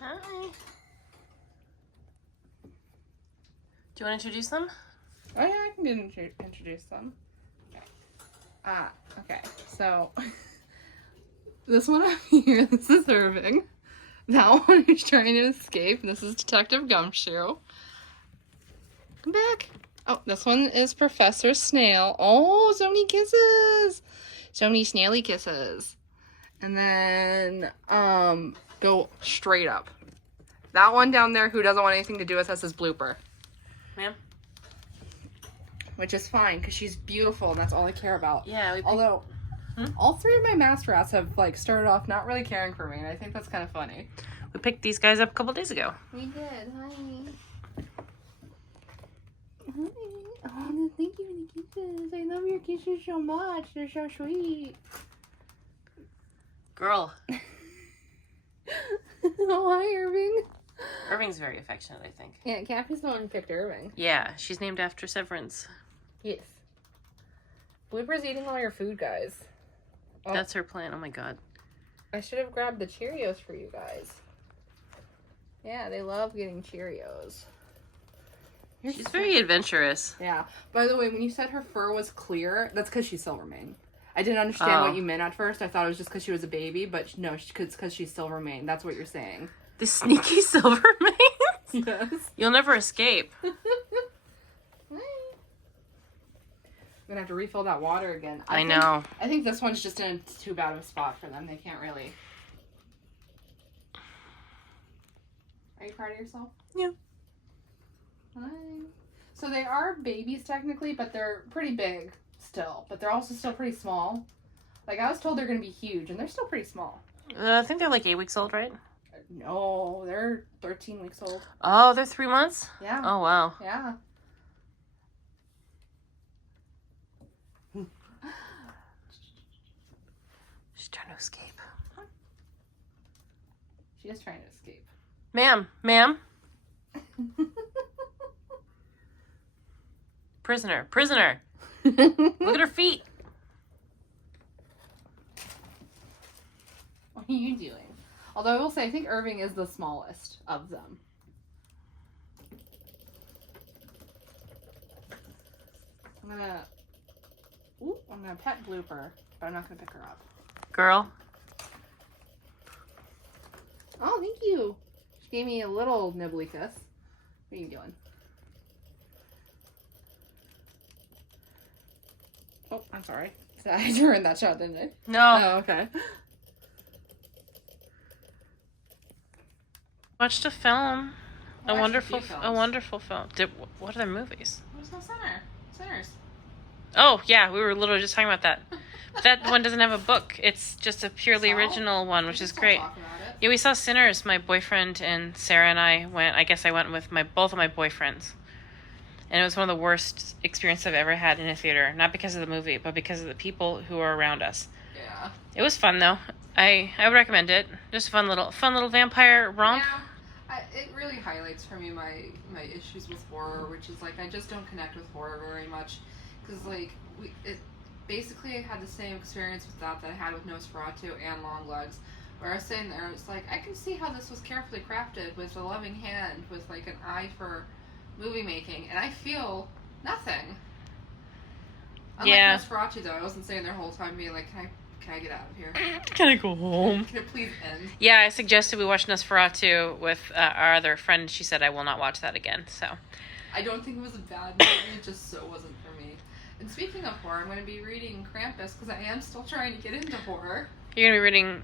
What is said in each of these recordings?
Hi. Do you want to introduce them? Oh yeah, I can introduce them. Okay. So this one up here, this is Irving. That one is trying to escape. This is Detective Gumshoe. Come back. Oh, this one is Professor Snail. Oh, so many kisses. So many snaily kisses. And then go straight up. That one down there who doesn't want anything to do with us is Blooper. Ma'am? Which is fine, because she's beautiful, and that's all I care about. Yeah. Although, all three of my master rats have, like, started off not really caring for me, and I think that's kind of funny. We picked these guys up a couple days ago. We did. Hi. Hi. Oh, thank you for the kisses. I love your kisses so much. They're so sweet. Girl. Oh, hi, Irving. Irving's very affectionate, I think. Yeah, Cappie's the one who picked Irving. Yeah, she's named after Severance. Yes. Blooper's eating all your food, guys. Oh, That's her plan. Oh my god. I should have grabbed the Cheerios for you guys. Yeah, they love getting Cheerios. She's very adventurous. Yeah. By the way, when you said her fur was clear, that's because she's Silvermane. I didn't understand what you meant at first. I thought it was just because she was a baby, but no, it's because she's Silvermane. That's what you're saying. The sneaky Silvermane? Yes. You'll never escape. I'm gonna have to refill that water again. I know. I think this one's just in too bad of a spot for them. They can't really. Are you proud of yourself? Yeah. Hi. So they are babies technically, but they're pretty big still. But they're also still pretty small. Like, I was told they're gonna be huge, and they're still pretty small. I think they're like 8 weeks old, right? No, they're 13 weeks old. Oh, they're 3 months? Yeah. Oh, wow. Yeah. She's trying to escape. She is trying to escape. Ma'am. Ma'am. Prisoner. Prisoner. Look at her feet. What are you doing? Although I will say, I think Irving is the smallest of them. I'm gonna pet Blooper, but I'm not gonna pick her up. Girl. Oh, thank you. She gave me a little nibbly kiss. What are you doing? Oh, I'm sorry. I turned that shot, didn't I? No. Oh, okay. Watched a film. A wonderful film. What other movies? There's no Sinners. Oh, yeah, we were literally just talking about that. That one doesn't have a book. It's just a purely original one, which is great. Yeah, we saw Sinners. My boyfriend and Sarah and I went. I guess I went with both of my boyfriends. And it was one of the worst experiences I've ever had in a theater. Not because of the movie, but because of the people who were around us. Yeah. It was fun, though. I would recommend it. Just a fun little vampire romp. Yeah. It really highlights for me my issues with horror, which is, like, I just don't connect with horror very much. Because, like, basically I had the same experience with that I had with Nosferatu and Longlegs. Where I was sitting there, it's like, I can see how this was carefully crafted with a loving hand, with, like, an eye for movie making, and I feel nothing. Unlike Nosferatu, though, I wasn't sitting there the whole time being like, can I get out of here? Can I go home? Can it please end? Yeah, I suggested we watch Nosferatu with our other friend. She said I will not watch that again, so. I don't think it was a bad movie, it just so wasn't for me. And speaking of horror, I'm going to be reading Krampus, because I am still trying to get into horror. You're going to be reading,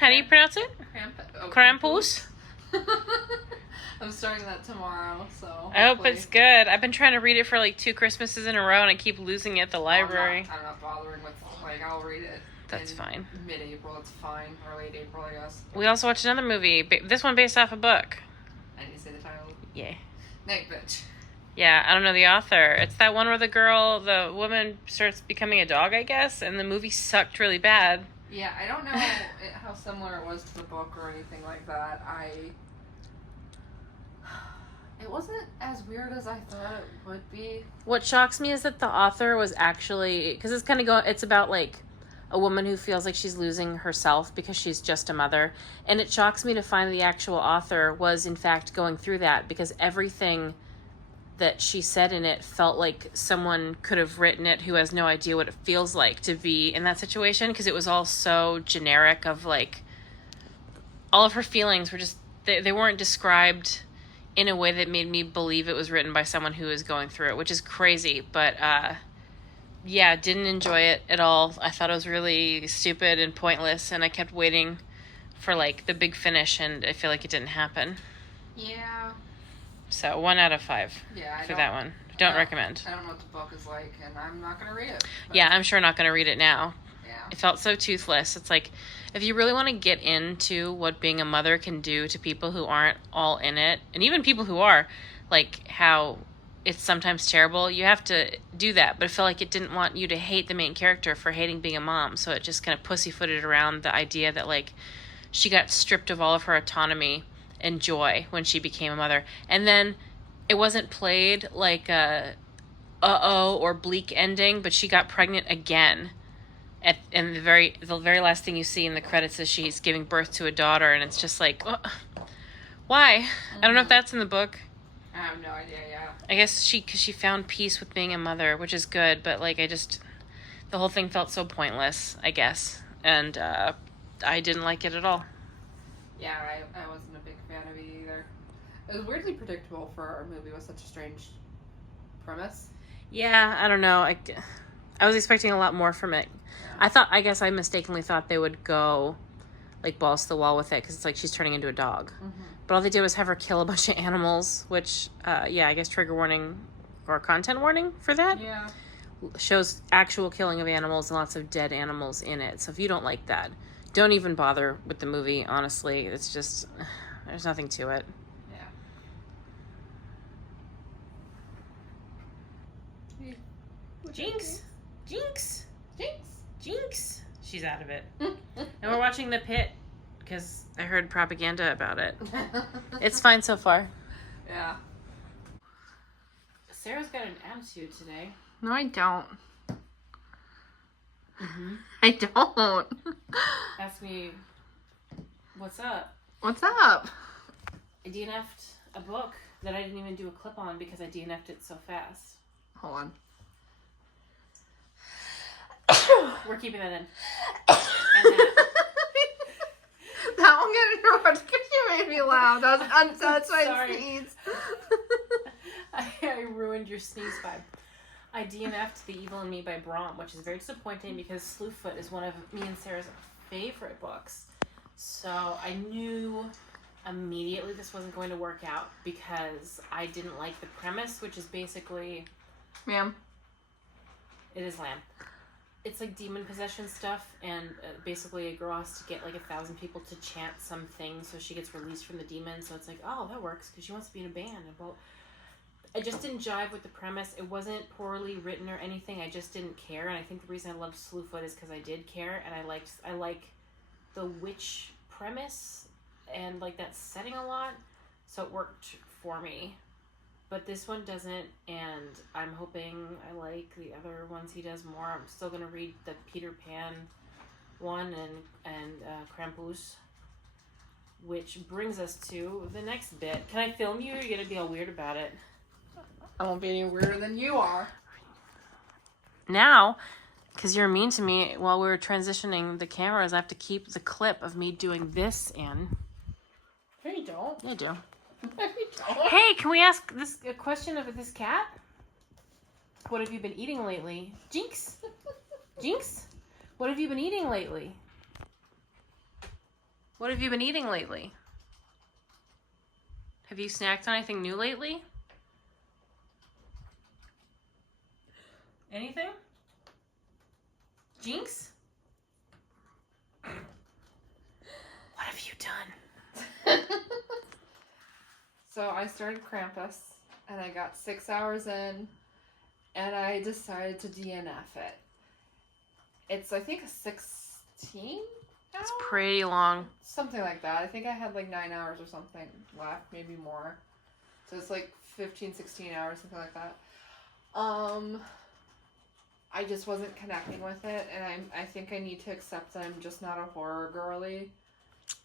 how do you pronounce it? Krampus? I'm starting that tomorrow, so I hope it's good. I've been trying to read it for like 2 Christmases in a row, and I keep losing it at the library. I'm not bothering with, like, I'll read it. That's fine. Mid-April, it's fine. Or late April, I guess. We also watched another movie. This one based off a book. I need to say the title. Yeah. Night Bitch. Yeah, I don't know the author. It's that one where the woman starts becoming a dog, I guess, and the movie sucked really bad. Yeah, I don't know how similar it was to the book or anything like that. It wasn't as weird as I thought it would be. What shocks me is that the author was actually, because it's about like a woman who feels like she's losing herself because she's just a mother. And it shocks me to find the actual author was, in fact, going through that, because everything that she said in it felt like someone could have written it who has no idea what it feels like to be in that situation, because it was all so generic of, like, all of her feelings were just, they weren't described in a way that made me believe it was written by someone who was going through it, which is crazy. But yeah, didn't enjoy it at all. I thought it was really stupid and pointless, and I kept waiting for, like, the big finish, and I feel like it didn't happen. Yeah. So 1 out of 5 for that one. Don't recommend. I don't know what the book is like, and I'm not going to read it. Yeah, I'm sure not going to read it now. Yeah. It felt so toothless. It's like, if you really want to get into what being a mother can do to people who aren't all in it, and even people who are, like, how it's sometimes terrible, you have to do that. But I feel like it didn't want you to hate the main character for hating being a mom, so it just kind of pussyfooted around the idea that, like, she got stripped of all of her autonomy and joy when she became a mother. And then it wasn't played like a uh-oh or bleak ending, but she got pregnant again. And the very last thing you see in the credits is she's giving birth to a daughter, and it's just like, why? Mm-hmm. I don't know if that's in the book. I have no idea, yeah. I guess because she found peace with being a mother, which is good, but, like, the whole thing felt so pointless, I guess. And I didn't like it at all. Yeah, I wasn't a big fan of it either. It was weirdly predictable for a movie with such a strange premise. Yeah, I don't know. I was expecting a lot more from it. Yeah. I guess I mistakenly thought they would go, like, balls to the wall with it, because it's like she's turning into a dog. Mm-hmm. But all they did was have her kill a bunch of animals, which, yeah, I guess trigger warning or content warning for that. Yeah. Shows actual killing of animals and lots of dead animals in it. So if you don't like that, don't even bother with the movie, honestly. It's just, there's nothing to it. Yeah. Jinx! Jinx! Jinx! Jinx! She's out of it. And we're watching The Pit, because I heard propaganda about it. It's fine so far. Yeah. Sarah's got an attitude today. No, I don't. Mm-hmm. I don't. Ask me, what's up? What's up? I DNF'd a book that I didn't even do a clip on because I DNF'd it so fast. Hold on. We're keeping that in. And that won't get interrupted because you made me laugh. That's why I sneezed. I ruined your sneeze vibe. I DNF'd The Evil in Me by Brahm, which is very disappointing because Slewfoot is one of me and Sarah's favorite books. So I knew immediately this wasn't going to work out because I didn't like the premise, which is basically... Ma'am. It is lamb. It's like demon possession stuff, and basically a girl has to get like 1,000 people to chant something so she gets released from the demon. So it's like, oh, that works because she wants to be in a band. Well, I just didn't jive with the premise. It wasn't poorly written or anything. I just didn't care, and I think the reason I loved Slewfoot is because I did care, and I like the witch premise and like that setting a lot, so it worked for me. But this one doesn't, and I'm hoping I like the other ones he does more. I'm still gonna read the Peter Pan one and Krampus, which brings us to the next bit. Can I film you, or are you gonna be all weird about it? I won't be any weirder than you are. Now, because you're mean to me while we were transitioning the cameras, I have to keep the clip of me doing this in. No, you don't. Yeah, I do. No, you don't. Hey, can we ask a question of this cat? What have you been eating lately? Jinx? Jinx? What have you been eating lately? What have you been eating lately? Have you snacked on anything new lately? Anything? Jinx? What have you done? So I started Krampus, and I got 6 hours in, and I decided to DNF it. It's, I think, a 16 hour? It's pretty long. Something like that. I think I had like 9 hours or something left, maybe more. So it's like 15, 16 hours, something like that. I just wasn't connecting with it, and I think I need to accept that I'm just not a horror girly.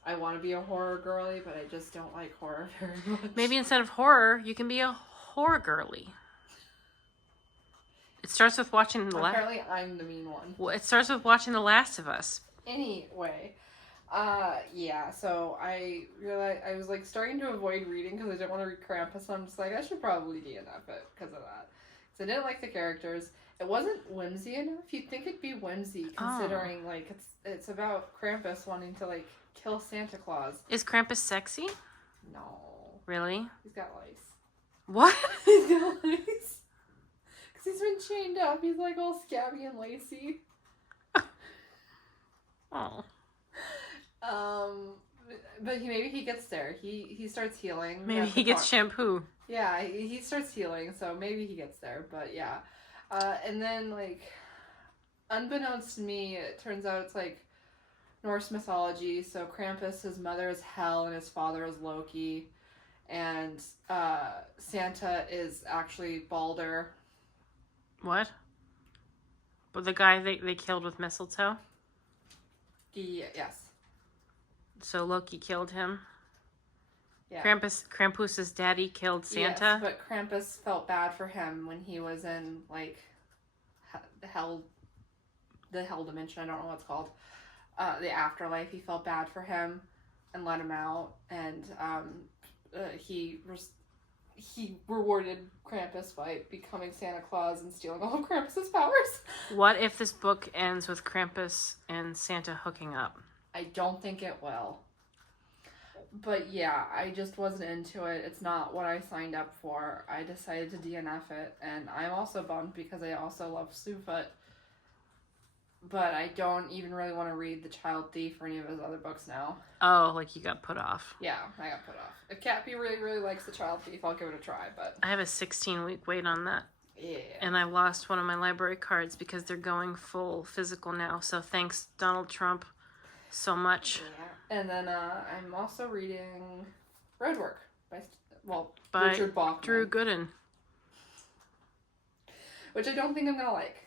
I want to be a horror girly, but I just don't like horror very much. Maybe instead of horror, you can be a horror girly. It starts with watching the last. Apparently, I'm the mean one. Well, it starts with watching The Last of Us. Anyway, yeah. So I realized I was like starting to avoid reading because I didn't want to read Krampus. And I'm just like, I should probably DNF it because of that. Because I didn't like the characters. It wasn't whimsy enough. You'd think it'd be whimsy considering like it's about Krampus wanting to like kill Santa Claus. Is Krampus sexy? No. Really? He's got lice. What? He's got lice. Because he's been chained up. He's like all scabby and lacy. Oh. But maybe he gets there. He starts healing. Maybe he gets shampoo. Yeah, he starts healing, so maybe he gets there. But yeah. And then, like, unbeknownst to me, it turns out it's, like, Norse mythology. So Krampus, his mother is Hel, and his father is Loki. And Santa is actually Balder. What? But the guy they killed with mistletoe? Yes. So Loki killed him? Yeah. Krampus's daddy killed Santa? Yes, but Krampus felt bad for him when he was in, like, the hell dimension. I don't know what it's called. The afterlife. He felt bad for him and let him out. And he rewarded Krampus by becoming Santa Claus and stealing all of Krampus's powers. What if this book ends with Krampus and Santa hooking up? I don't think it will. But yeah, I just wasn't into it. It's not what I signed up for. I decided to DNF it, and I'm also bummed because I also love Slewfoot. But I don't even really want to read The Child Thief or any of his other books now. Oh, like you got put off. Yeah, I got put off. If Cappie really, really likes The Child Thief, I'll give it a try, but... I have a 16-week wait on that. Yeah. And I lost one of my library cards because they're going full physical now. So thanks, Donald Trump, so much. Yeah. And then I'm also reading Roadwork by Richard Bachman. Drew Gooden. Which I don't think I'm going to like.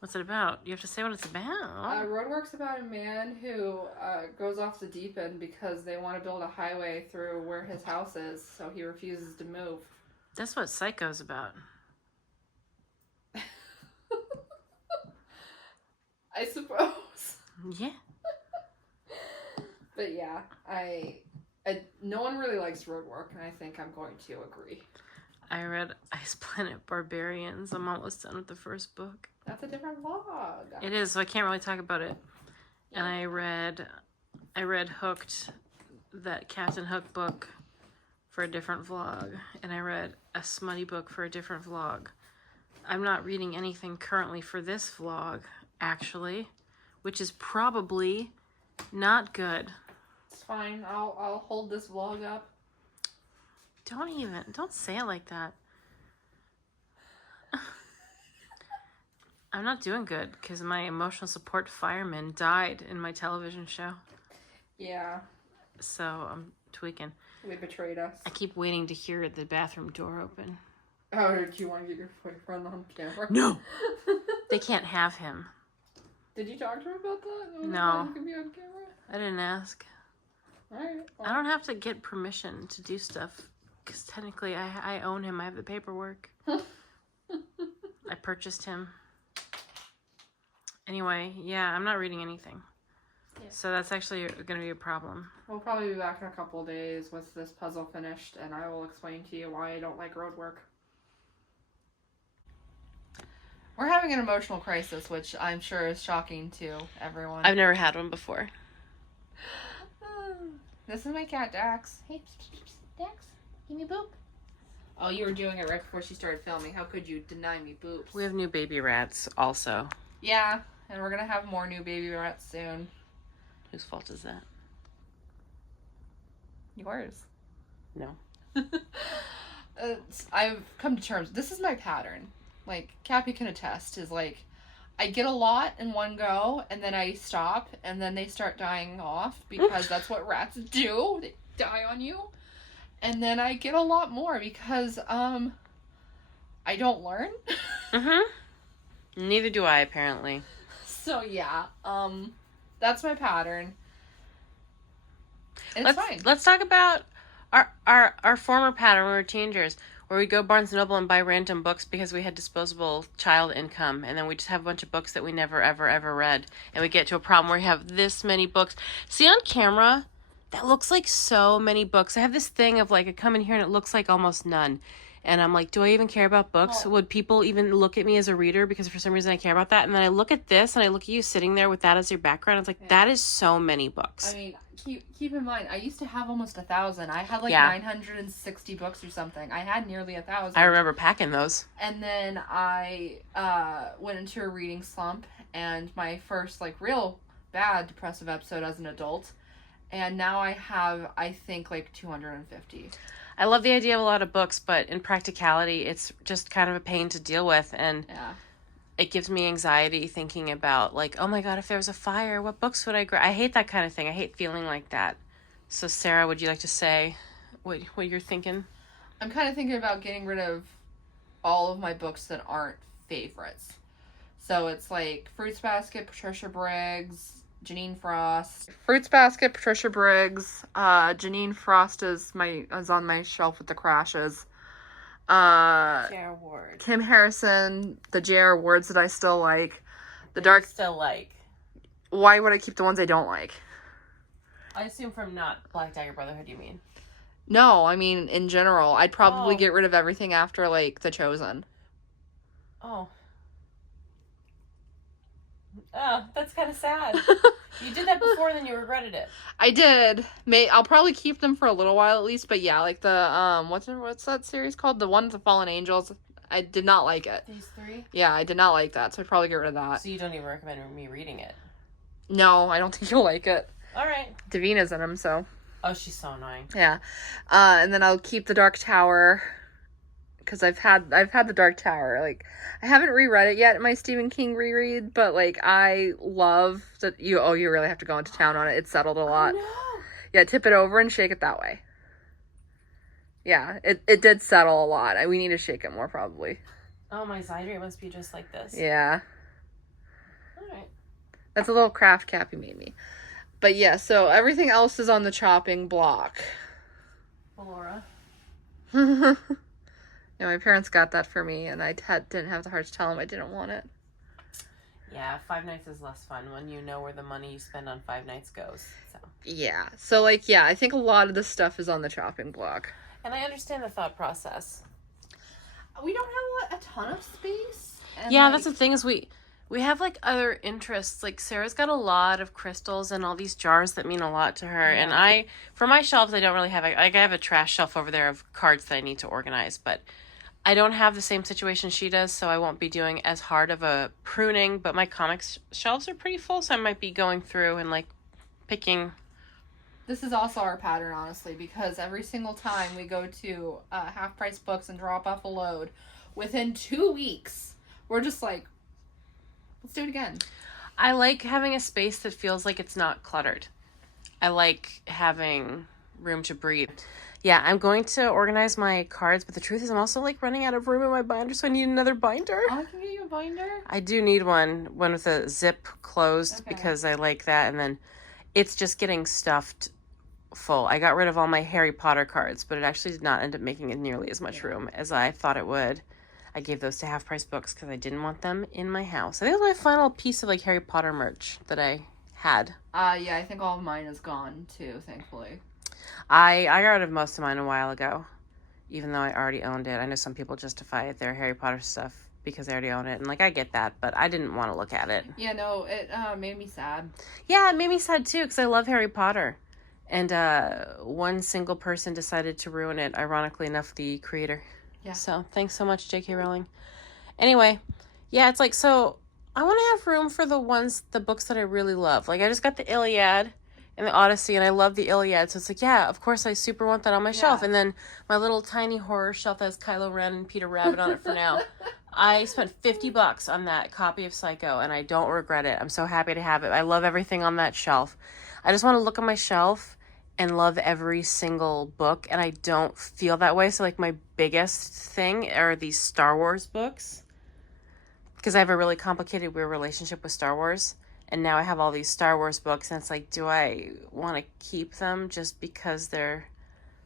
What's it about? You have to say what it's about. Roadwork's about a man who goes off the deep end because they want to build a highway through where his house is, so he refuses to move. That's what Psycho's about. I suppose. Yeah. But yeah, I no one really likes Roadwork, and I think I'm going to agree. I read Ice Planet Barbarians. I'm almost done with the first book. That's a different vlog. It is, so I can't really talk about it. And I read Hooked, that Captain Hook book, for a different vlog. And I read a smutty book for a different vlog. I'm not reading anything currently for this vlog, actually, which is probably not good. It's fine. I'll hold this vlog up. Don't say it like that. I'm not doing good because my emotional support fireman died in my television show. Yeah. So I'm tweaking. They betrayed us. I keep waiting to hear the bathroom door open. Oh, do you want to get your boyfriend on camera? No! They can't have him. Did you talk to her about that? No. You can be on camera? I didn't ask. Alright. Well. I don't have to get permission to do stuff because technically I own him. I have the paperwork. I purchased him. Anyway, yeah, I'm not reading anything. Yeah. So that's actually going to be a problem. We'll probably be back in a couple of days with this puzzle finished, and I will explain to you why I don't like Roadwork. We're having an emotional crisis, which I'm sure is shocking to everyone. I've never had one before. This is my cat, Dax. Hey, Dax, give me boop. Oh, you were doing it right before she started filming. How could you deny me boops? We have new baby rats also. Yeah, and we're going to have more new baby rats soon. Whose fault is that? Yours. No. I've come to terms. This is my pattern. Like, Cappie can attest, is like, I get a lot in one go, and then I stop, and then they start dying off, because that's what rats do. They die on you. And then I get a lot more, because, I don't learn. Mm-hmm. Neither do I, apparently. So yeah, that's my pattern. And it's fine. Let's talk about our former pattern when we were teenagers, where we go Barnes & Noble and buy random books because we had disposable child income, and then we just have a bunch of books that we never, ever, ever read, and we get to a problem where we have this many books. See, on camera, that looks like so many books. I have this thing of, like, I come in here and it looks like almost none. And I'm like, do I even care about books? Oh. Would people even look at me as a reader because for some reason I care about that? And then I look at this and I look at you sitting there with that as your background. It's like, that is so many books. I mean, keep in mind, I used to have almost 1,000. I had like 960 books or something. I had nearly 1,000. I remember packing those. And then I went into a reading slump, and my first like real bad depressive episode as an adult. And now I have, I think, like 250. I love the idea of a lot of books, but in practicality, it's just kind of a pain to deal with. And it gives me anxiety thinking about, like, oh my God, if there was a fire, what books would I grab? I hate that kind of thing. I hate feeling like that. So, Sarah, would you like to say what you're thinking? I'm kind of thinking about getting rid of all of my books that aren't favorites. So it's like Fruits Basket, Patricia Briggs, Janine Frost. Fruits Basket, Patricia Briggs. Janine Frost is on my shelf with the crashes. J.R. Ward. Kim Harrison, the J.R. Wards that I still like. Still like. Why would I keep the ones I don't like? I assume from not Black Dagger Brotherhood, you mean? No, I mean in general. I'd probably get rid of everything after like The Chosen. Oh, that's kind of sad. You did that before and then you regretted it. I did. I'll probably keep them for a little while at least, but yeah, like the what's that series called? The one with the Fallen Angels. I did not like it. These three? Yeah, I did not like that, so I'd probably get rid of that. So you don't even recommend me reading it? No, I don't think you'll like it. All right. Davina's in them, so. Oh, she's so annoying. Yeah. And then I'll keep the Dark Tower, because I've had the Dark Tower. Like, I haven't reread it yet in my Stephen King reread, but like I love that you really have to go into town on it. It's settled a lot. Oh, no. Yeah, tip it over and shake it that way. Yeah, it did settle a lot. We need to shake it more probably. Oh, my Zydrate must be just like this. Yeah. All right. That's a little craft Cappie made me. But yeah, so everything else is on the chopping block. Laura. Yeah, my parents got that for me, and I didn't have the heart to tell them I didn't want it. Yeah, 5 nights is less fun when you know where the money you spend on 5 nights goes. So. Yeah. So, like, yeah, I think a lot of this stuff is on the chopping block. And I understand the thought process. We don't have a ton of space. And yeah, that's the thing is we have, like, other interests. Like, Sarah's got a lot of crystals and all these jars that mean a lot to her. Yeah. And for my shelves, I don't really have, I have a trash shelf over there of cards that I need to organize. But I don't have the same situation she does, so I won't be doing as hard of a pruning. But my comics shelves are pretty full, so I might be going through and, like, picking. This is also our pattern, honestly, because every single time we go to half-price books and drop off a load, within 2 weeks, we're just like, let's do it again. I like having a space that feels like it's not cluttered. I like having room to breathe. Yeah, I'm going to organize my cards, but the truth is I'm also, like, running out of room in my binder, so I need another binder. Oh, I can get you a binder? I do need one with a zip closed, because I like that, and then it's just getting stuffed full. I got rid of all my Harry Potter cards, but it actually did not end up making nearly as much room as I thought it would. I gave those to Half Price Books because I didn't want them in my house. I think it was my final piece of, like, Harry Potter merch that I had. Yeah, I think all of mine is gone, too, thankfully. I got rid of most of mine a while ago, even though I already owned it. I know some people justify their Harry Potter stuff because they already own it, and, like, I get that, but I didn't want to look at it. Yeah, no, it made me sad. Yeah, it made me sad, too, because I love Harry Potter. And one single person decided to ruin it, ironically enough, the creator. Yeah. So, thanks so much, J.K. Rowling. Anyway, yeah, it's like, so, I want to have room for the books that I really love. Like, I just got the Iliad and the Odyssey, and I love the Iliad, so it's like, yeah, of course, I super want that on my shelf. And then my little tiny horror shelf that has Kylo Ren and Peter Rabbit on it for now. I spent $50 on that copy of Psycho, and I don't regret it. I'm so happy to have it. I love everything on that shelf. I just want to look at my shelf and love every single book, and I don't feel that way. So, like, my biggest thing are these Star Wars books. because I have a really complicated, weird relationship with Star Wars. And now I have all these Star Wars books, and it's like, do I want to keep them just because they're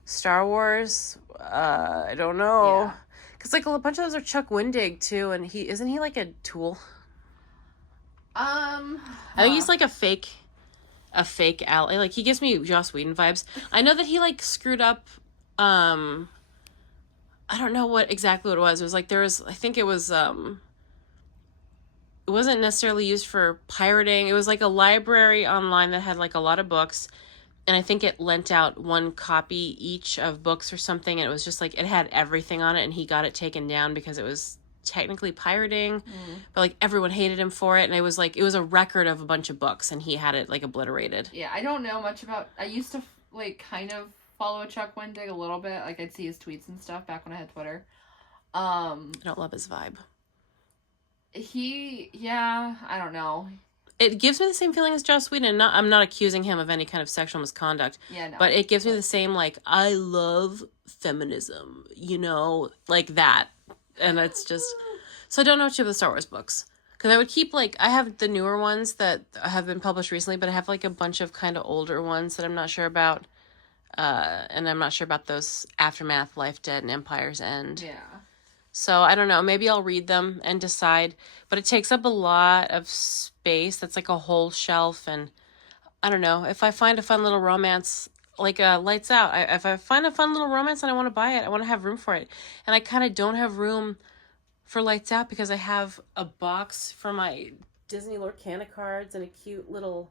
Star Wars? I don't know. Yeah. Because, like, a bunch of those are Chuck Wendig, too, and isn't he, like, a tool? I think he's, like, a fake ally. Like, he gives me Joss Whedon vibes. I know that he, like, screwed up, I don't know what exactly what it was. It was, like, I think it was, it wasn't necessarily used for pirating. It was like a library online that had like a lot of books. And I think it lent out one copy each of books or something. And it was just like, it had everything on it. And he got it taken down because it was technically pirating. But like everyone hated him for it. And it was like, it was a record of a bunch of books. And he had it like obliterated. Yeah, I don't know much about, I used to like kind of follow Chuck Wendig a little bit. Like I'd see his tweets and stuff back when I had Twitter. I don't love his vibe. I don't know. It gives me the same feeling as Joss Whedon. I'm not accusing him of any kind of sexual misconduct. Yeah, no. But it gives me the same, like, I love feminism, like that. And it's just... So I don't know much of the Star Wars books. Because I would keep, like... I have the newer ones that have been published recently, but I have, like, a bunch of kind of older ones that I'm not sure about. And I'm not sure about those Aftermath, Life, Dead, and Empire's End. Yeah. So, I don't know. Maybe I'll read them and decide. But it takes up a lot of space. That's like a whole shelf. And I don't know. If I find a fun little romance, like Lights Out. If I find a fun little romance and I want to buy it, I want to have room for it. And I kind of don't have room for Lights Out because I have a box for my Disney Lorcana cards and a cute little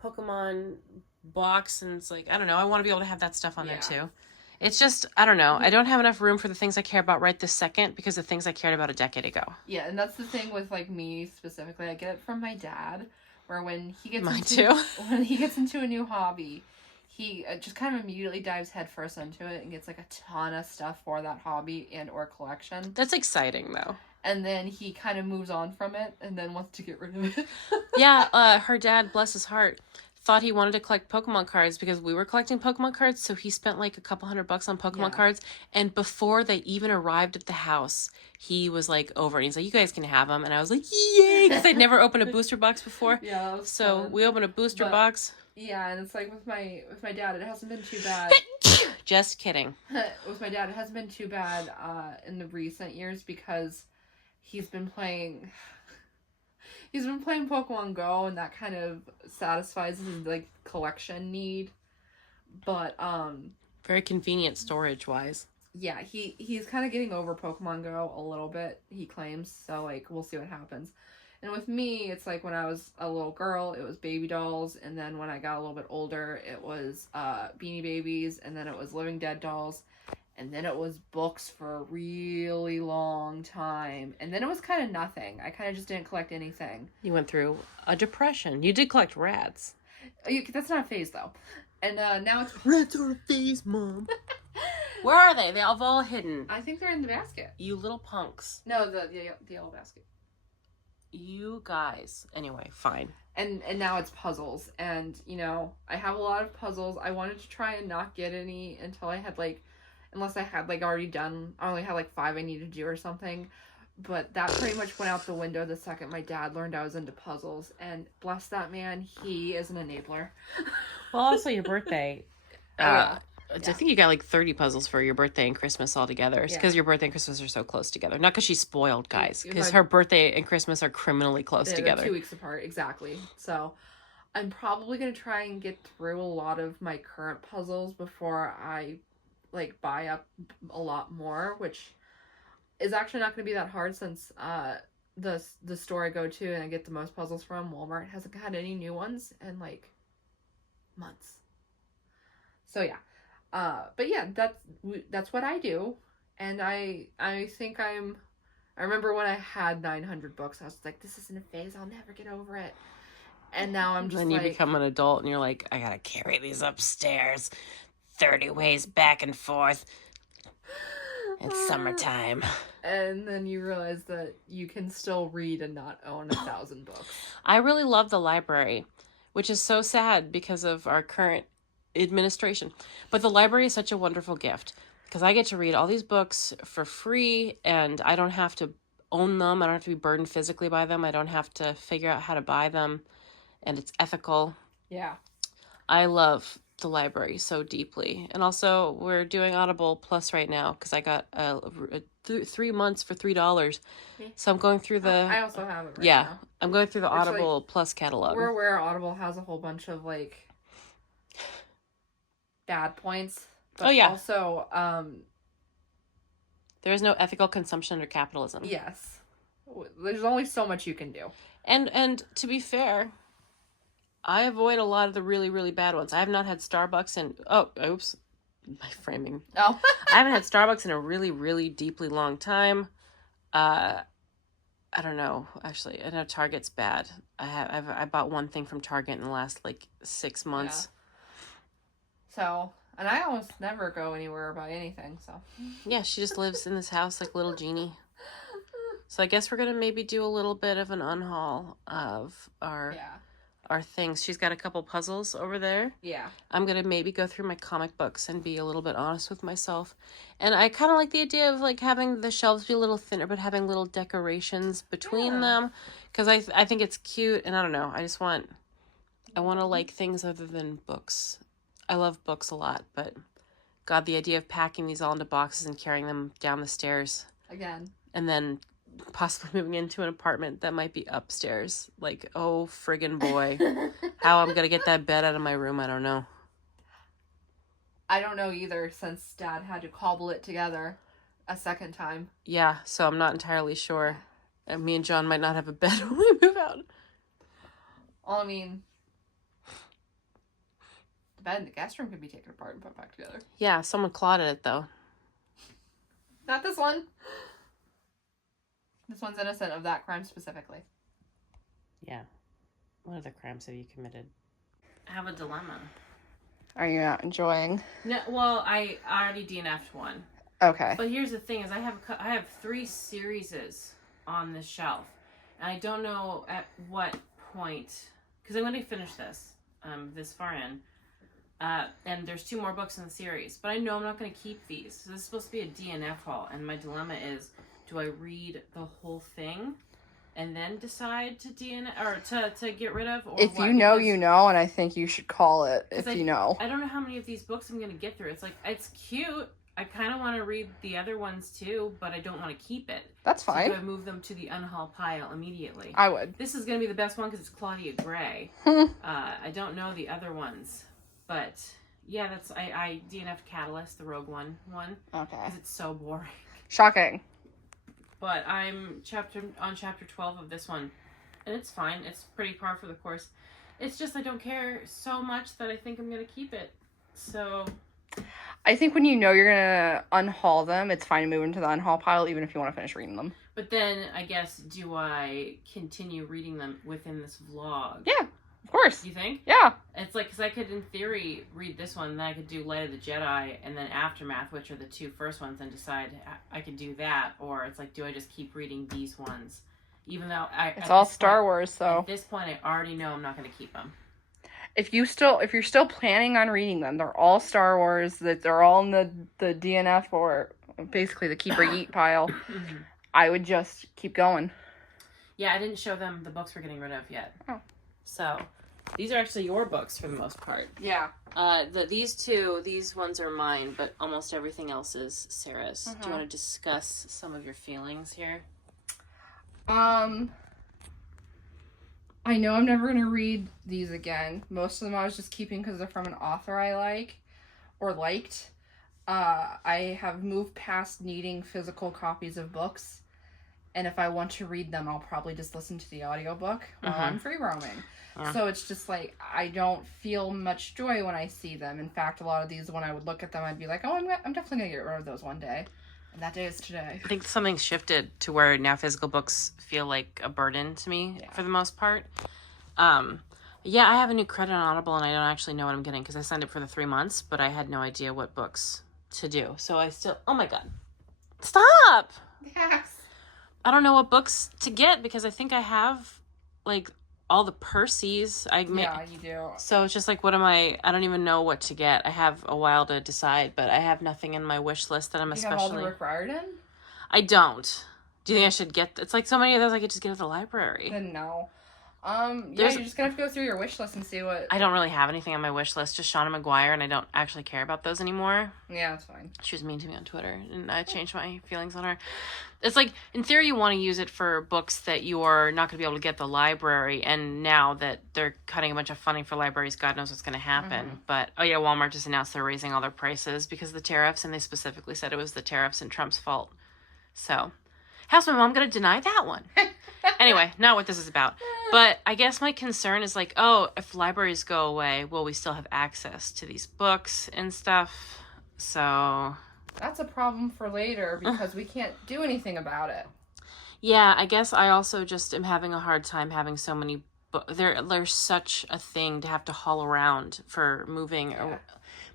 Pokemon box. And it's like, I don't know. I want to be able to have that stuff on there too. It's just, I don't know. I don't have enough room for the things I care about right this second because the things I cared about a decade ago. Yeah, and that's the thing with, like, me specifically. I get it from my dad, where when he gets when he gets into a new hobby, he just kind of immediately dives headfirst into it and gets, like, a ton of stuff for that hobby and or collection. That's exciting, though. And then he kind of moves on from it and then wants to get rid of it. Yeah, her dad, bless his heart, thought he wanted to collect Pokemon cards because we were collecting Pokemon cards, so he spent like a couple $100 on Pokemon cards, and before they even arrived at the house, he was like over, and he's like, you guys can have them, and I was like, yay, because I'd never opened a booster box before. Yeah, that was so fun. We opened a booster box. Yeah, and it's like with my dad, it hasn't been too bad. Just kidding. With my dad, it hasn't been too bad in the recent years because he's been playing Pokemon Go, and that kind of satisfies his like collection need. But very convenient storage wise. Yeah, he's kind of getting over Pokemon Go a little bit, he claims. So like we'll see what happens. And with me, it's like when I was a little girl, it was baby dolls, and then when I got a little bit older, it was Beanie Babies, and then it was Living Dead dolls. And then it was books for a really long time. And then it was kind of nothing. I kind of just didn't collect anything. You went through a depression. You did collect rats. That's not a phase, though. And now it's... Rats are a phase, Mom. Where are they? They've all hidden. I think they're in the basket. You little punks. No, the yellow basket. You guys. Anyway, fine. And now it's puzzles. And, I have a lot of puzzles. I wanted to try and not get any until I had, like... Unless I had, like, already done... I only had, like, 5 I needed to do or something. But that pretty much went out the window the second my dad learned I was into puzzles. And bless that man, he is an enabler. Well, also your birthday. I think you got, like, 30 puzzles for your birthday and Christmas all together. It's because your birthday and Christmas are so close together. Not because she's spoiled, guys. Because her birthday and Christmas are criminally close together. They're 2 weeks apart, exactly. So... I'm probably going to try and get through a lot of my current puzzles before I... like buy up a lot more, which is actually not going to be that hard since the store I go to and I get the most puzzles from, Walmart, hasn't had any new ones in like months. So yeah, but yeah, that's what I do, and I think I remember when I had 900 books, I was like, this isn't a phase, I'll never get over it. And now I'm just then you become an adult and you're like, I gotta carry these upstairs 30 ways back and forth. It's summertime. And then you realize that you can still read and not own 1,000 books. I really love the library, which is so sad because of our current administration. But the library is such a wonderful gift because I get to read all these books for free, and I don't have to own them. I don't have to be burdened physically by them. I don't have to figure out how to buy them. And it's ethical. Yeah. I love the library so deeply. And also, we're doing Audible Plus right now because I got 3 months for $3. So I'm going through the... I also have it right now. I'm going through the Audible Plus catalog. We're aware Audible has a whole bunch of, like, bad points. But also, there is no ethical consumption under capitalism. Yes. There's only so much you can do. And to be fair, I avoid a lot of the really, really bad ones. I have not had Starbucks in... Oh, oops. My framing. Oh. I haven't had Starbucks in a really, really deeply long time. I don't know. Actually, I know Target's bad. I bought one thing from Target in the last, 6 months. Yeah. So... And I almost never go anywhere or buy anything, so... Yeah, she just lives in this house like little Jeannie. So I guess we're going to maybe do a little bit of an unhaul of our things. She's got a couple puzzles over there. Yeah. I'm going to maybe go through my comic books and be a little bit honest with myself. And I kind of like the idea of, having the shelves be a little thinner, but having little decorations between them. Because I think it's cute, and I don't know. I want to like things other than books. I love books a lot, but God, the idea of packing these all into boxes and carrying them down the stairs. Again. And then possibly moving into an apartment that might be upstairs. Oh, friggin' boy. How I'm going to get that bed out of my room, I don't know. I don't know either, since Dad had to cobble it together a second time. Yeah, so I'm not entirely sure. And me and John might not have a bed when we move out. Well, I mean... bed in the guest room could be taken apart and put back together. Yeah, someone clawed at it, though. Not this one. This one's innocent of that crime specifically. Yeah. What other crimes have you committed? I have a dilemma. Are you not enjoying? No, well, I already DNF'd one. Okay. But here's the thing: is I have 3 series on this shelf, and I don't know at what point, because I'm going to finish this far in. And there's 2 more books in the series, but I know I'm not going to keep these. So this is supposed to be a DNF haul, and my dilemma is, do I read the whole thing and then decide to DNF or to get rid of? Or if what? You know, because, you know, and I think you should call it if you know. I don't know how many of these books I'm going to get through. It's cute. I kind of want to read the other ones too, but I don't want to keep it. That's fine. So do I move them to the Unhaul pile immediately? I would. This is going to be the best one because it's Claudia Gray. I don't know the other ones. But, yeah, I DNF'd Catalyst, the Rogue One. Okay. Because it's so boring. Shocking. But I'm on chapter 12 of this one. And it's fine. It's pretty par for the course. It's just I don't care so much that I think I'm going to keep it. So... I think when you know you're going to unhaul them, it's fine to move into the unhaul pile, even if you want to finish reading them. But then, I guess, do I continue reading them within this vlog? Yeah. Of course. You think? Yeah. It's because I could, in theory, read this one, then I could do Light of the Jedi, and then Aftermath, which are the 2 first ones, and decide I could do that, or it's do I just keep reading these ones? Even though it's all Star Wars, so... At this point, I already know I'm not going to keep them. If you're still planning on reading them, they're all Star Wars, that they're all in the DNF, or basically the keep or eat pile, I would just keep going. Yeah, I didn't show them the books we're getting rid of yet. Oh. So... These are actually your books for the most part. Yeah. These ones are mine, but almost everything else is Sarah's. Do you want to discuss some of your feelings here? I know I'm never going to read these again. Most of them I was just keeping because they're from an author I like or liked. I have moved past needing physical copies of books. And if I want to read them, I'll probably just listen to the audiobook while I'm free roaming. So it's just I don't feel much joy when I see them. In fact, a lot of these, when I would look at them, I'd be like, oh, I'm definitely going to get rid of those one day. And that day is today. I think something's shifted to where now physical books feel like a burden to me for the most part. Yeah, I have a new credit on Audible, and I don't actually know what I'm getting because I signed up for the 3 months, but I had no idea what books to do. So I still... Oh, my God. Stop! Yes. I don't know what books to get because I think I have, all the Percy's. Yeah, you do. So it's just what am I don't even know what to get. I have a while to decide, but I have nothing in my wish list that I'm especially... You have all the Rick Riordan? I don't. Do you think I should get... It's like so many of those I could just get at the library. Then no. Yeah, you're just gonna have to go through your wish list and see what... I don't really have anything on my wish list. Just Shauna McGuire, and I don't actually care about those anymore. Yeah, that's fine. She was mean to me on Twitter, and I changed my feelings on her. It's like, in theory, you want to use it for books that you're not going to be able to get at the library, and now that they're cutting a bunch of funding for libraries, God knows what's going to happen. But, oh yeah, Walmart just announced they're raising all their prices because of the tariffs, and they specifically said it was the tariffs and Trump's fault. So, how's my mom going to deny that one? Anyway, not what this is about. But I guess my concern is like, oh, if libraries go away, will we still have access to these books and stuff? So... That's a problem for later because we can't do anything about it. Yeah, I guess I also just am having a hard time having so many books. There's such a thing to have to haul around for moving. Yeah.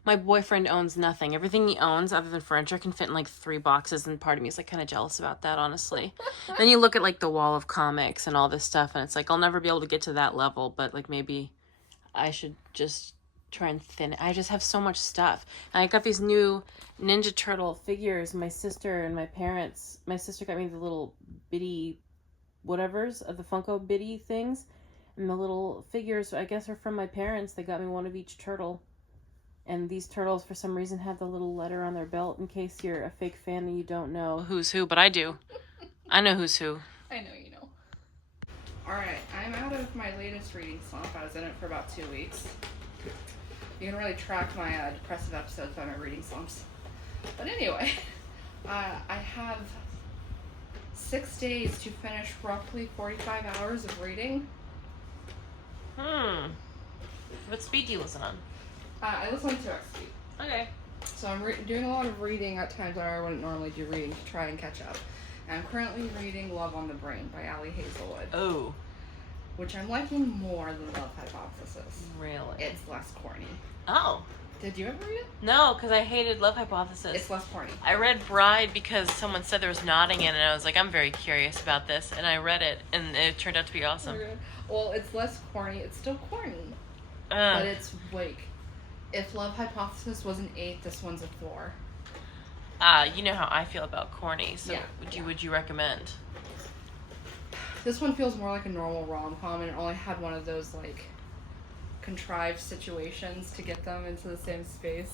My boyfriend owns nothing. Everything he owns other than furniture can fit in like 3 boxes, and part of me is like kind of jealous about that, honestly. Then you look at like the wall of comics and all this stuff, and it's like I'll never be able to get to that level, but like maybe I should just try and thin it. I just have so much stuff. And I got these new Ninja Turtle figures. My sister and my parents, my sister got me the little bitty whatevers of the Funko bitty things, and the little figures I guess are from my parents. They got me one of each turtle. And these turtles, for some reason, have the little letter on their belt in case you're a fake fan and you don't know who's who, but I do. I know who's who. I know you know. Alright, I'm out of my latest reading slump. I was in it for about 2 weeks. You can really track my depressive episodes by my reading slumps. But anyway, I have 6 days to finish roughly 45 hours of reading. What speed do you listen on? I listen to X speed. Okay. So I'm doing a lot of reading at times that I wouldn't normally do reading to try and catch up. And I'm currently reading Love on the Brain by Ali Hazelwood. Oh. Which I'm liking more than Love Hypothesis. Really? It's less corny. Oh. Did you ever read it? No, because I hated Love Hypothesis. It's less corny. I read Bride because someone said there was nodding in it, and I was like, I'm very curious about this. And I read it, and it turned out to be awesome. Okay. Well, it's less corny. It's still corny. But it's like... If Love Hypothesis was an 8, this one's a 4. You know how I feel about corny, so yeah. Would you recommend? This one feels more like a normal rom-com, and it only had one of those, like, contrived situations to get them into the same space.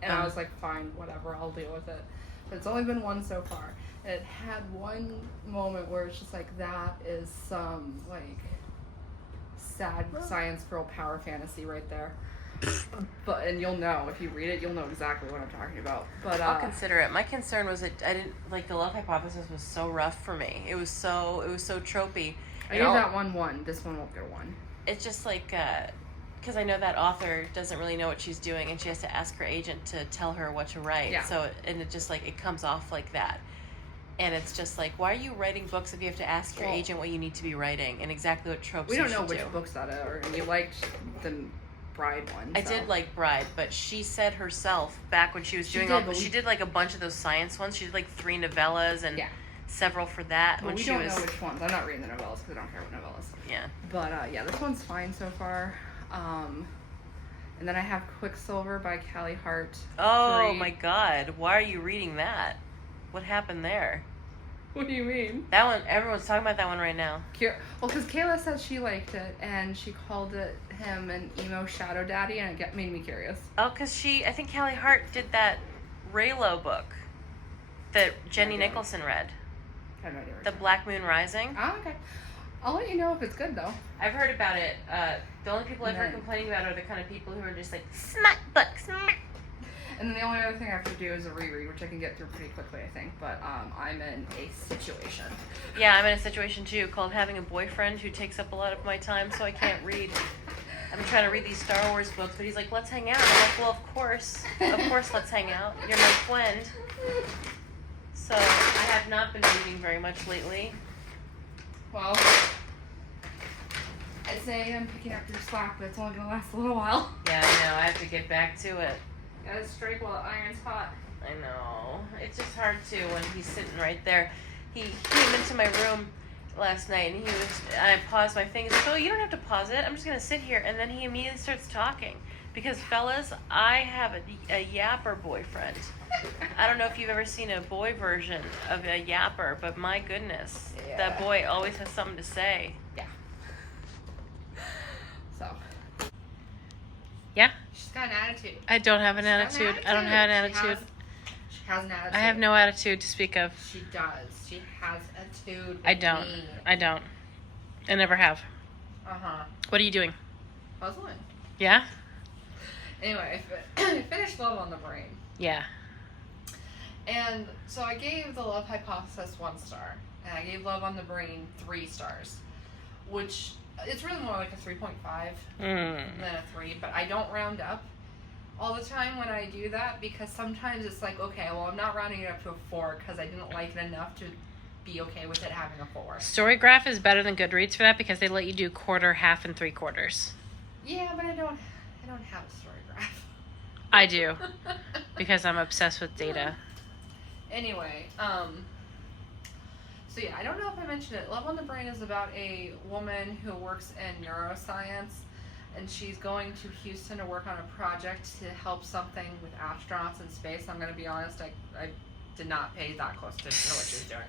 And I was like, fine, whatever, I'll deal with it. But it's only been one so far. And it had one moment where it's just like, that is some, like, sad science girl power fantasy right there. But and you'll know if you read it, you'll know exactly what I'm talking about. But I'll consider it. My concern was that I didn't like the Love Hypothesis was so rough for me. It was so tropey. I gave that one. This one won't get 1. It's just like because I know that author doesn't really know what she's doing, and she has to ask her agent to tell her what to write. Yeah. So and it just like it comes off like that. And it's just like, why are you writing books if you have to ask your agent what you need to be writing and exactly what tropes we you don't know should which books that are. And you liked the Bride one. I did like Bride, but she said herself back when she was doing she did like a bunch of those science ones. She did like 3 novellas and several for that. Well, we don't know which ones. I'm not reading the novellas because I don't care what novellas. Yeah. But yeah, this one's fine so far. And then I have Quicksilver by Callie Hart. Oh 3. my God! Why are you reading that? What happened there? What do you mean? That one, everyone's talking about that one right now. Well, because Kayla said she liked it, and she called him an emo shadow daddy, and it made me curious. Oh, because I think Callie Hart did that Raylo book that Jenny Nicholson read. I have no idea. The Black Moon Rising. Oh, okay. I'll let you know if it's good, though. I've heard about it. The only people I've heard complaining about are the kind of people who are just like, smut books, smut. And then the only other thing I have to do is a reread, which I can get through pretty quickly, I think. But I'm in a situation. Yeah, I'm in a situation too called having a boyfriend who takes up a lot of my time, so I can't read. I'm trying to read these Star Wars books, but he's like, let's hang out. I'm like, well, of course, let's hang out. You're my friend. So I have not been reading very much lately. Well, I'd say I'm picking up your slack, but it's only going to last a little while. Yeah, I know. I have to get back to it. Gotta strike while the iron's hot. I know. It's just hard too when he's sitting right there. He came into my room last night and I paused my thing. He's like, oh, you don't have to pause it. I'm just going to sit here. And then he immediately starts talking. Because fellas, I have a yapper boyfriend. I don't know if you've ever seen a boy version of a yapper, but my goodness, that boy always has something to say. Yeah. So. Yeah? She's got an attitude. I don't have an attitude. I don't have an attitude. She has an attitude. I have no attitude to speak of. She does. She has attitude. I don't. I don't. I never have. Uh-huh. What are you doing? Puzzling. Yeah? Anyway, I finished Love on the Brain. Yeah. And so I gave the Love Hypothesis 1 star. And I gave Love on the Brain 3 stars. Which, it's really more like a 3.5 than a 3. But I don't round up all the time when I do that. Because sometimes it's like, okay, well, I'm not rounding it up to a 4 because I didn't like it enough to be okay with it having a 4. Storygraph is better than Goodreads for that because they let you do quarter, half, and 3/4. Yeah, but I don't have a Storygraph. I do. Because I'm obsessed with data. Anyway, so yeah, I don't know if I mentioned it. Love on the Brain is about a woman who works in neuroscience, and she's going to Houston to work on a project to help something with astronauts in space. I'm going to be honest, I did not pay that close attention to what she was doing.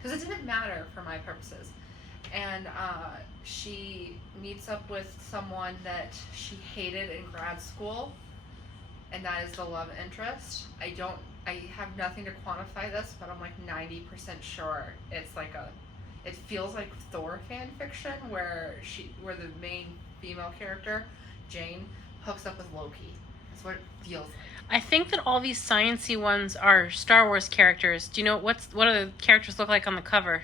Because it didn't matter for my purposes. And she meets up with someone that she hated in grad school, and that is the love interest. I have nothing to quantify this, but I'm like 90% sure it's like it feels like Thor fan fiction where the main female character, Jane, hooks up with Loki. That's what it feels like. I think that all these sciencey ones are Star Wars characters. Do you know what do the characters look like on the cover?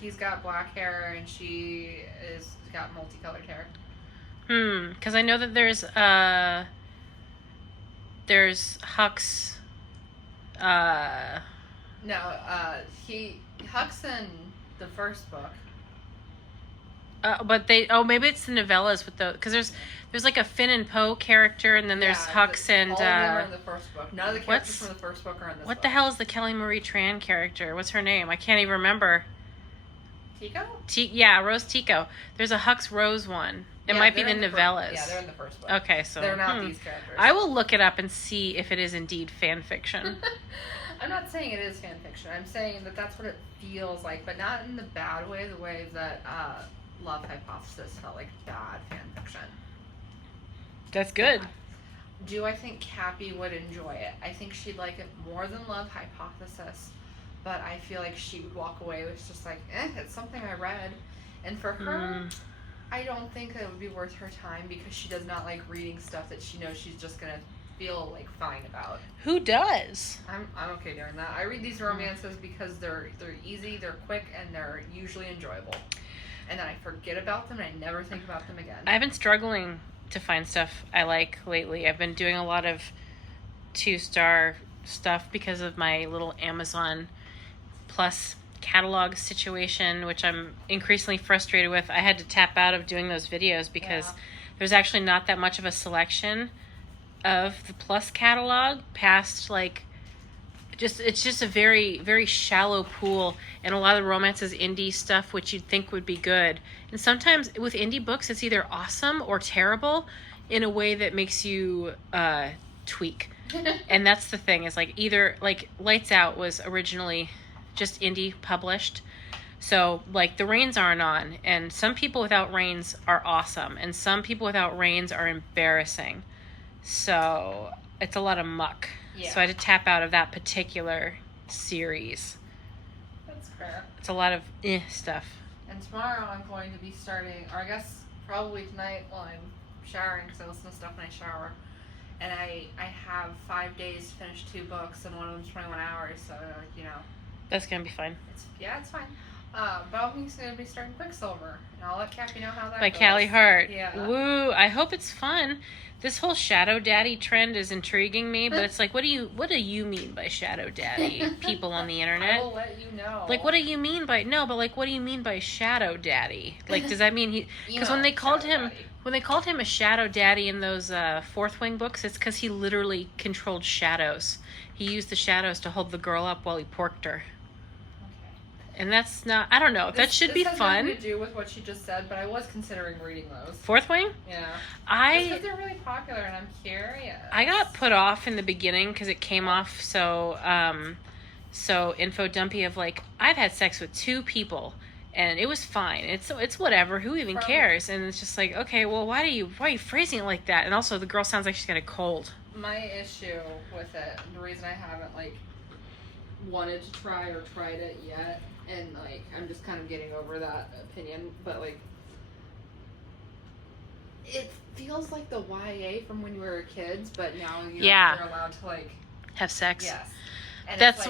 He's got black hair and she is got multicolored hair. Because I know that there's Hux. No, Hux in the first book. But maybe it's the novellas with the, because there's like a Finn and Poe character, and then there's Hux and all of them are in the first book. None of the characters from the first book are in this. What the hell is the Kelly Marie Tran character? What's her name? I can't even remember. Tico? Yeah, Rose Tico. There's a Hux Rose one. It might be the novellas. Yeah, they're in the first book. Okay, so they're not these characters. I will look it up and see if it is indeed fan fiction. I'm not saying it is fan fiction. I'm saying that that's what it feels like, but not in the bad way. The way that Love Hypothesis felt like bad fan fiction. That's good. Do I think Cappie would enjoy it? I think she'd like it more than Love Hypothesis, but I feel like she would walk away with just like, it's something I read. And for her, I don't think it would be worth her time because she does not like reading stuff that she knows she's just gonna feel like fine about. Who does? I'm okay doing that. I read these romances because they're easy, they're quick, and they're usually enjoyable. And then I forget about them and I never think about them again. I've been struggling to find stuff I like lately. I've been doing a lot of 2-star stuff because of my little Amazon Plus catalog situation, which I'm increasingly frustrated with. I had to tap out of doing those videos because there's actually not that much of a selection of the Plus catalog past like it's just a very, very shallow pool, and a lot of the romance is indie stuff, which you'd think would be good. And sometimes with indie books, it's either awesome or terrible in a way that makes you tweak. And that's the thing, is like either like Lights Out was originally just indie published. So like The Reins aren't on, and some people without reins are awesome, and some people without reins are embarrassing. So it's a lot of muck. Yeah. So I had to tap out of that particular series. That's fair. It's a lot of stuff. And tomorrow I'm going to be starting, or I guess probably tonight while I'm showering, because I listen to stuff when I shower. And I have 5 days to finish 2 books, and one of them's 21 hours, so, you know. That's going to be fine. It's fine. But I'm going to be starting Quicksilver, and I'll let Cappie know how that By goes. Callie Hart. Yeah. Woo! I hope it's fun. This whole Shadow Daddy trend is intriguing me, but it's like, what do you mean by Shadow Daddy? People on the internet. I will let you know. Like, what do you mean by what do you mean by Shadow Daddy? Like, does that mean he? Because when they called him a Shadow Daddy in those Fourth Wing books, it's because he literally controlled shadows. He used the shadows to hold the girl up while he porked her. And that's not, I don't know. That should be This has fun. nothing to do with what she just said, but I was considering reading those. Fourth Wing? Yeah. Just because they're really popular, and I'm curious. I got put off in the beginning because it came off so info dumpy of like, I've had sex with 2 people and it was fine. It's whatever. Who even cares? And it's just like, okay, well, why are you phrasing it like that? And also, the girl sounds like she's got a cold. My issue with it, the reason I haven't like wanted to try or tried it yet, and like I'm just kind of getting over that opinion, but like it feels like the YA from when we were kids, but now you're allowed to like have sex. Yes, and that's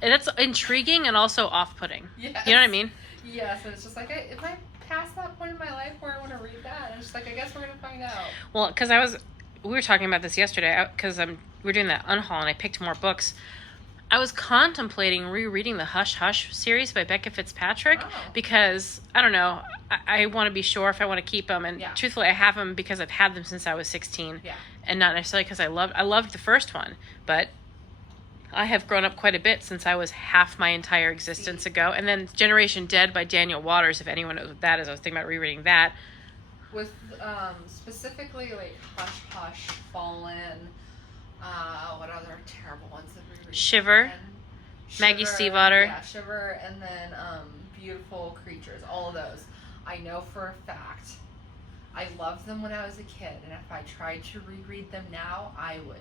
that's intriguing and also off-putting. Yes. You know what I mean? Yes, and it's just like, if I pass that point in my life where I want to read that, and it's just like, I guess we're gonna find out. Well, because we were talking about this yesterday, because we're doing that Unhaul, and I picked more books. I was contemplating rereading the Hush Hush series by Becca Fitzpatrick because, I don't know, I want to be sure if I want to keep them. And truthfully, I have them because I've had them since I was 16. Yeah. And not necessarily because I loved the first one. But I have grown up quite a bit since I was half my entire existence ago. And then Generation Dead by Daniel Waters, if anyone knows what that is. I was thinking about rereading that. With specifically like Hush Hush, Fallen, what other terrible ones have we read? Shiver, Maggie Stiefvater. Yeah, Shiver, and then Beautiful Creatures. All of those. I know for a fact I loved them when I was a kid, and if I tried to reread them now, I would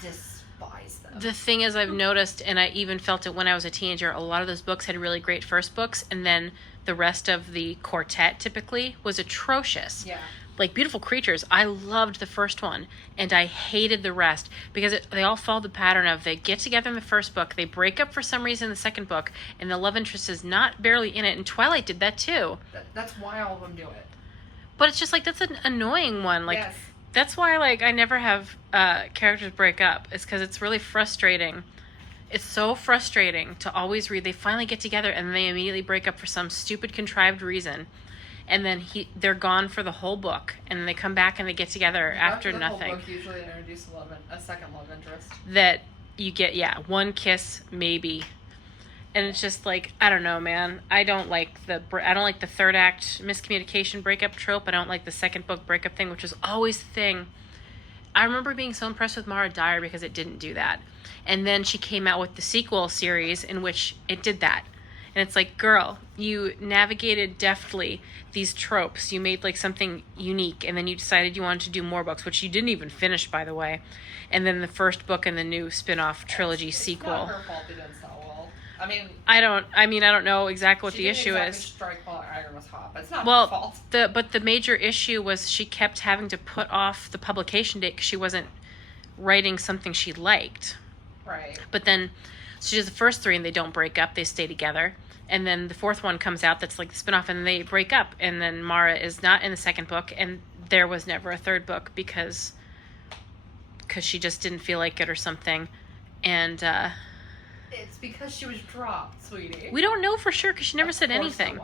despise them. The thing is, I've noticed, and I even felt it when I was a teenager, a lot of those books had really great first books, and then the rest of the quartet typically was atrocious. Yeah. Like Beautiful Creatures, I loved the first one, and I hated the rest because they all follow the pattern of they get together in the first book, they break up for some reason in the second book, and the love interest is not barely in it. And Twilight did that too. That's why all of them do it. But it's just like, that's an annoying one. Like, yes. That's why like I never have characters break up. It's because it's really frustrating. It's so frustrating to always read. They finally get together and they immediately break up for some stupid contrived reason. And then they're gone for the whole book, and then they come back and they get together after nothing. The whole book usually introduce a second love interest. That you get, one kiss maybe, and it's just like, I don't know, man. I don't like the third act miscommunication breakup trope. I don't like the second book breakup thing, which was always the thing. I remember being so impressed with Mara Dyer because it didn't do that, and then she came out with the sequel series in which it did that. And it's like, girl, you navigated deftly these tropes. You made like something unique, and then you decided you wanted to do more books, which you didn't even finish, by the way. And then the first book in the new spin-off trilogy sequel. It's not her fault they didn't sell well. I don't know exactly what the issue is. Strike while iron was hot, but it's not her fault. But the major issue was she kept having to put off the publication date because she wasn't writing something she liked. Right. But then she does the first 3 and they don't break up. They stay together. And then the 4th one comes out that's like the spinoff, and they break up. And then Mara is not in the second book, and there was never a third book because she just didn't feel like it or something. And it's because she was dropped, sweetie. We don't know for sure because she never said anything.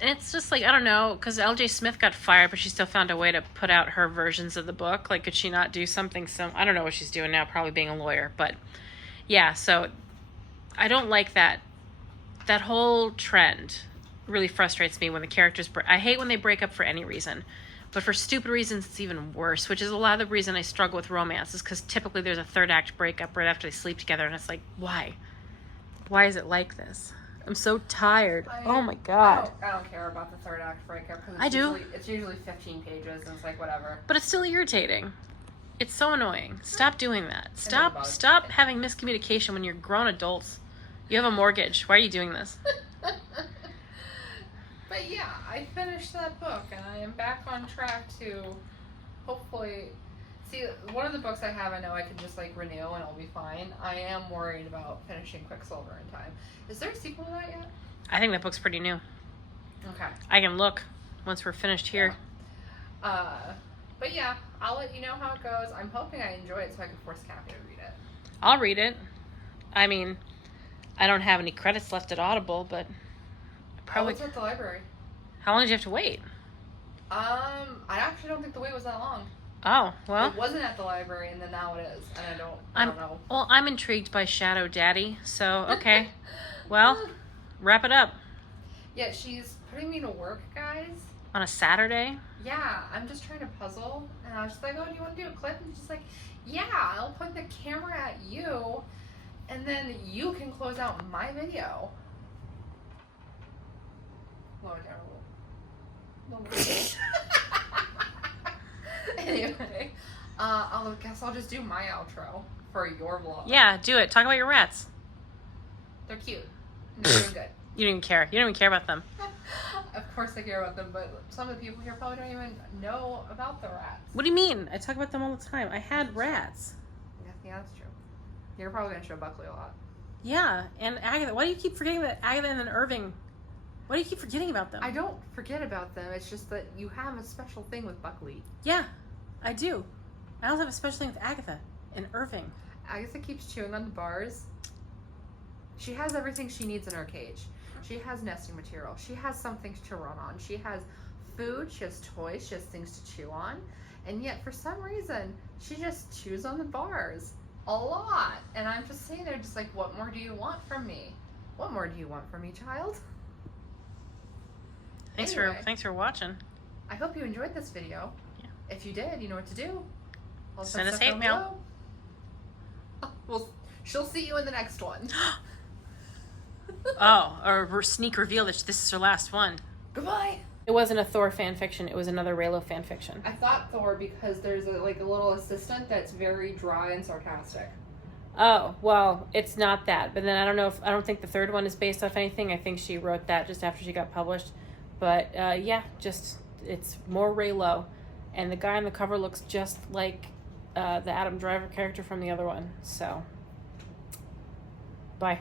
And it's just like, I don't know, because L.J. Smith got fired, but she still found a way to put out her versions of the book. Like, could she not do something? I don't know what she's doing now, probably being a lawyer. But yeah, so I don't like that. That whole trend really frustrates me when the characters I hate when they break up for any reason, but for stupid reasons it's even worse, which is a lot of the reason I struggle with romance, is because typically there's a third act breakup right after they sleep together, and it's like, why is it like this? I'm so tired. Oh my god. I don't care about the third act breakup because it's usually 15 pages, and it's like, whatever. But it's still irritating. It's so annoying. Stop doing that. Stop having miscommunication when you're grown adults. You have a mortgage. Why are you doing this? But yeah, I finished that book, and I am back on track to hopefully... See, one of the books I have, I know I can just like renew and I'll be fine. I am worried about finishing Quicksilver in time. Is there a sequel to that yet? I think that book's pretty new. Okay. I can look once we're finished here. Yeah. But yeah, I'll let you know how it goes. I'm hoping I enjoy it so I can force Cappie to read it. I'll read it. I mean, I don't have any credits left at Audible, but probably. It's at the library. How long did you have to wait? I actually don't think the wait was that long. Oh, well. It wasn't at the library, and then now it is, and I don't know. Well, I'm intrigued by Shadow Daddy, so, okay. Well, Wrap it up. Yeah, she's putting me to work, guys. On a Saturday? Yeah, I'm just trying to puzzle. And I was just like, oh, do you want to do a clip? And she's like, yeah, I'll point the camera at you. And then you can close out my video. Lower down a little. Anyway, I guess I'll just do my outro for your vlog. Yeah, do it. Talk about your rats. They're cute. And they're doing good. You don't even care. You don't even care about them. Of course I care about them, but some of the people here probably don't even know about the rats. What do you mean? I talk about them all the time. I had rats. Yeah, that's true. You're probably going to show Buckley a lot. Yeah, and Agatha. Why do you keep forgetting that Agatha and then Irving? Why do you keep forgetting about them? I don't forget about them. It's just that you have a special thing with Buckley. Yeah, I do. I also have a special thing with Agatha and Irving. Agatha keeps chewing on the bars. She has everything she needs in her cage. She has nesting material. She has something to run on. She has food. She has toys. She has things to chew on. And yet, for some reason, she just chews on the bars a lot. And I'm just sitting there just like, what more do you want from me? What more do you want from me, child? Thanks for watching. I hope you enjoyed this video. Yeah. If you did, you know what to do. Send us hate mail. Well, she'll see you in the next one. Oh, or sneak reveal that this is her last one. Goodbye. It wasn't a Thor fan fiction. It was another Raylo fan fiction. I thought Thor because there's a little assistant that's very dry and sarcastic. Oh, well, it's not that. But then I don't think the third one is based off anything. I think she wrote that just after she got published. But yeah, it's more Raylo. And the guy on the cover looks just like the Adam Driver character from the other one. So, bye.